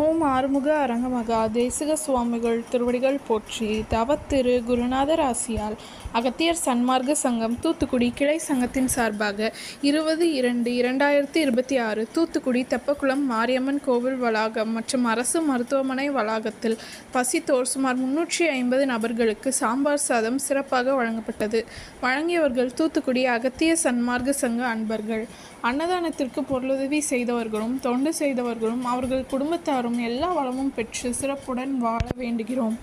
ஓம் ஆறுமுக அரங்கமகா தேசிக சுவாமிகள் திருவடிகள் போற்றி. தவத்திரு குருநாதர் ஆசியால் அகத்தியர் சன்மார்க்க சங்கம் தூத்துக்குடி கிளை சங்கத்தின் சார்பாக 20/2/2026 தூத்துக்குடி தெப்பக்குளம் மாரியம்மன் கோவில் வளாகம் மற்றும் அரசு மருத்துவமனை வளாகத்தில் பசித்தோர் சுமார் 350 நபர்களுக்கு சாம்பார் சாதம் சிறப்பாக வழங்கப்பட்டது. வழங்கியவர்கள் தூத்துக்குடி அகத்திய சன்மார்க்க சங்க அன்பர்கள். அன்னதானத்திற்கு பொருளுதவி செய்தவர்களும் தொண்டு செய்தவர்களும் அவர்கள் குடும்பத்தாரும் எல்லா வளமும் பெற்று சிறப்புடன் வாழ வேண்டுகிறோம்.